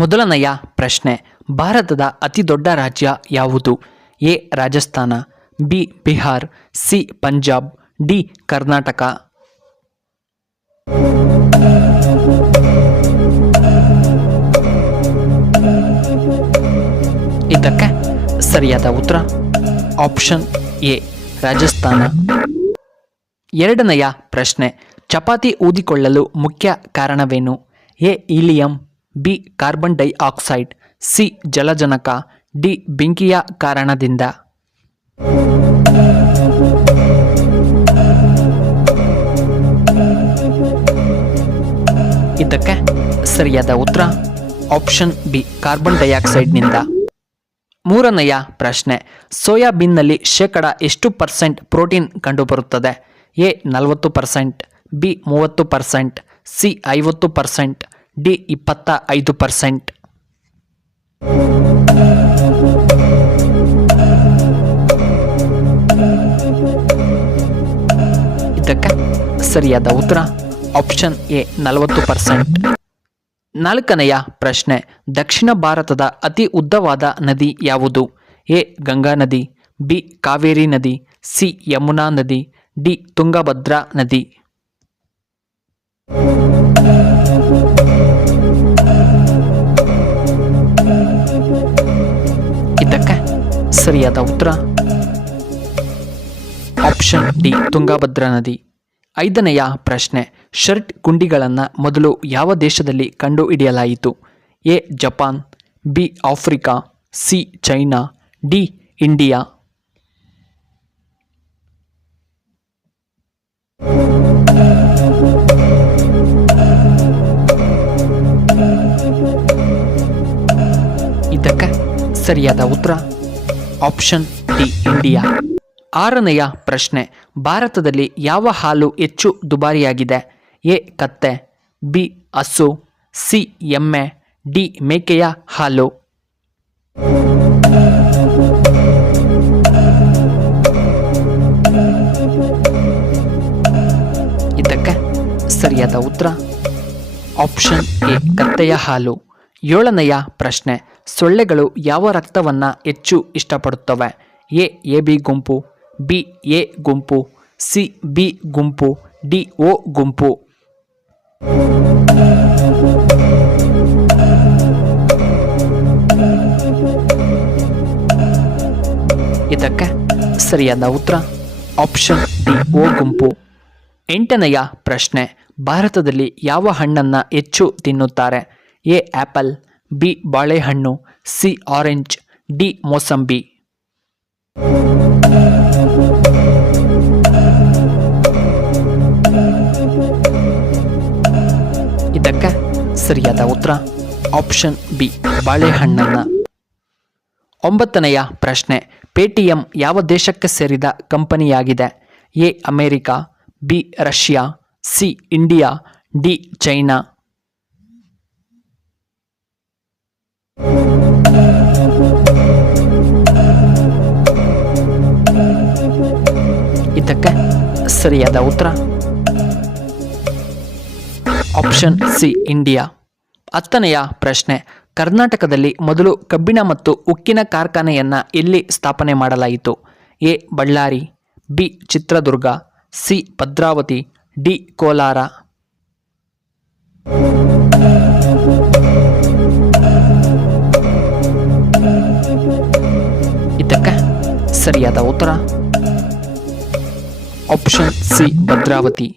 ಮೊದಲನೆಯ ಪ್ರಶ್ನೆ, ಭಾರತದ ಅತಿ ದೊಡ್ಡ ರಾಜ್ಯ ಯಾವುದು? A Rajasthan, B Bihar, C Punjab, D Karnataka. ಇದಕ್ಕೆ ಸರಿಯಾದ ಉತ್ತರ ಆಪ್ಷನ್ ಎ ರಾಜಸ್ಥಾನ. ಎರಡನೆಯ ಪ್ರಶ್ನೆ, ಚಪಾತಿ ಊದಿಕೊಳ್ಳಲು ಮುಖ್ಯ ಕಾರಣವೇನು? A helium, B carbon dioxide, C ಜಲಜನಕ, ಡಿ ಬೆಂಕಿಯ ಕಾರಣದಿಂದ. ಇದಕ್ಕೆ ಸರಿಯಾದ ಉತ್ತರ ಆಪ್ಷನ್ ಬಿ ಕಾರ್ಬನ್ ಡೈಆಕ್ಸೈಡ್ನಿಂದ. ಮೂರನೆಯ ಪ್ರಶ್ನೆ, ಸೋಯಾಬೀನ್ನಲ್ಲಿ ಶೇಕಡ ಎಷ್ಟು % ಪ್ರೋಟೀನ್ ಕಂಡುಬರುತ್ತದೆ? A 40%, B 30%, C 50%, D 25%. ಇದಕ್ಕೆ ಸರಿಯಾದ ಉತ್ತರ ಆಪ್ಷನ್ ಎ 40%. ನಾಲ್ಕನೆಯ ಪ್ರಶ್ನೆ, ದಕ್ಷಿಣ ಭಾರತದ ಅತಿ ಉದ್ದವಾದ ನದಿ ಯಾವುದು? ಎ ಗಂಗಾ ನದಿ, ಬಿ ಕಾವೇರಿ ನದಿ, ಸಿ ಯಮುನಾ ನದಿ, ಡಿ ತುಂಗಭದ್ರಾ ನದಿ. ಇದಕ್ಕೆ ಸರಿಯಾದ ಉತ್ತರ ಆಪ್ಷನ್ ಡಿ ತುಂಗಭದ್ರಾ ನದಿ. ಐದನೆಯ ಪ್ರಶ್ನೆ, ಶರ್ಟ್ ಗುಂಡಿಗಳನ್ನು ಮೊದಲು ಯಾವ ದೇಶದಲ್ಲಿ ಕಂಡುಹಿಡಿಯಲಾಯಿತು? A Japan, B Africa, C China, D India. ಇದಕ್ಕೆ ಸರಿಯಾದ ಉತ್ತರ ಆಪ್ಷನ್ ಡಿ ಇಂಡಿಯಾ. ಆರನೆಯ ಪ್ರಶ್ನೆ, ಭಾರತದಲ್ಲಿ ಯಾವ ಹಾಲು ಹೆಚ್ಚು ದುಬಾರಿಯಾಗಿದೆ? ಎ ಕತ್ತೆ, ಬಿ ಹಸು, ಸಿ ಎಮ್ಮೆ, ಡಿ ಮೇಕೆಯ ಹಾಲು. ಇದಕ್ಕೆ ಸರಿಯಾದ ಉತ್ತರ ಆಪ್ಷನ್ ಎ ಕತ್ತೆಯ ಹಾಲು. ಏಳನೆಯ ಪ್ರಶ್ನೆ, ಸೊಳ್ಳೆಗಳು ಯಾವ ರಕ್ತವನ್ನು ಹೆಚ್ಚು ಇಷ್ಟಪಡುತ್ತವೆ? ಎ ಬಿ ಗುಂಪು, ಬಿ ಎ ಗುಂಪು, ಸಿ ಬಿ ಗುಂಪು, ಡಿ ಓ ಗುಂಪು. ಇದಕ್ಕೆ ಸರಿಯಾದ ಉತ್ತರ ಆಪ್ಷನ್ ಡಿ ಓ ಗುಂಪು. ಎಂಟನೆಯ ಪ್ರಶ್ನೆ, ಭಾರತದಲ್ಲಿ ಯಾವ ಹಣ್ಣನ್ನು ಹೆಚ್ಚು ತಿನ್ನುತ್ತಾರೆ? ಎ ಆಪಲ್, ಬಿ ಬಾಳೆಹಣ್ಣು, ಸಿ ಆರೆಂಜ್, ಡಿ ಮೋಸಂಬಿ. ಇದಕ್ಕೆ ಸರಿಯಾದ ಉತ್ತರ ಆಪ್ಷನ್ ಬಿ ಬಾಳೆಹಣ್ಣನ್ನು. ಒಂಬತ್ತನೆಯ ಪ್ರಶ್ನೆ, ಪೇಟಿಎಂ ಯಾವ ದೇಶಕ್ಕೆ ಸೇರಿದ ಕಂಪನಿಯಾಗಿದೆ? A America, B Russia, C India, D China. ಇದಕ್ಕೆ ಸರಿಯಾದ ಉತ್ತರ ಆಪ್ಷನ್ ಸಿ ಇಂಡಿಯಾ. ಹತ್ತನೆಯ ಪ್ರಶ್ನೆ, ಕರ್ನಾಟಕದಲ್ಲಿ ಮೊದಲು ಕಬ್ಬಿಣ ಮತ್ತು ಉಕ್ಕಿನ ಕಾರ್ಖಾನೆಯನ್ನು ಎಲ್ಲಿ ಸ್ಥಾಪನೆ ಮಾಡಲಾಯಿತು? A Ballari, B Chitradurga, C Bhadravati, D Kolar. ಇದಕ್ಕೆ ಸರಿಯಾದ ಉತ್ತರ ಆಪ್ಷನ್ ಸಿ ಭದ್ರಾವತಿ.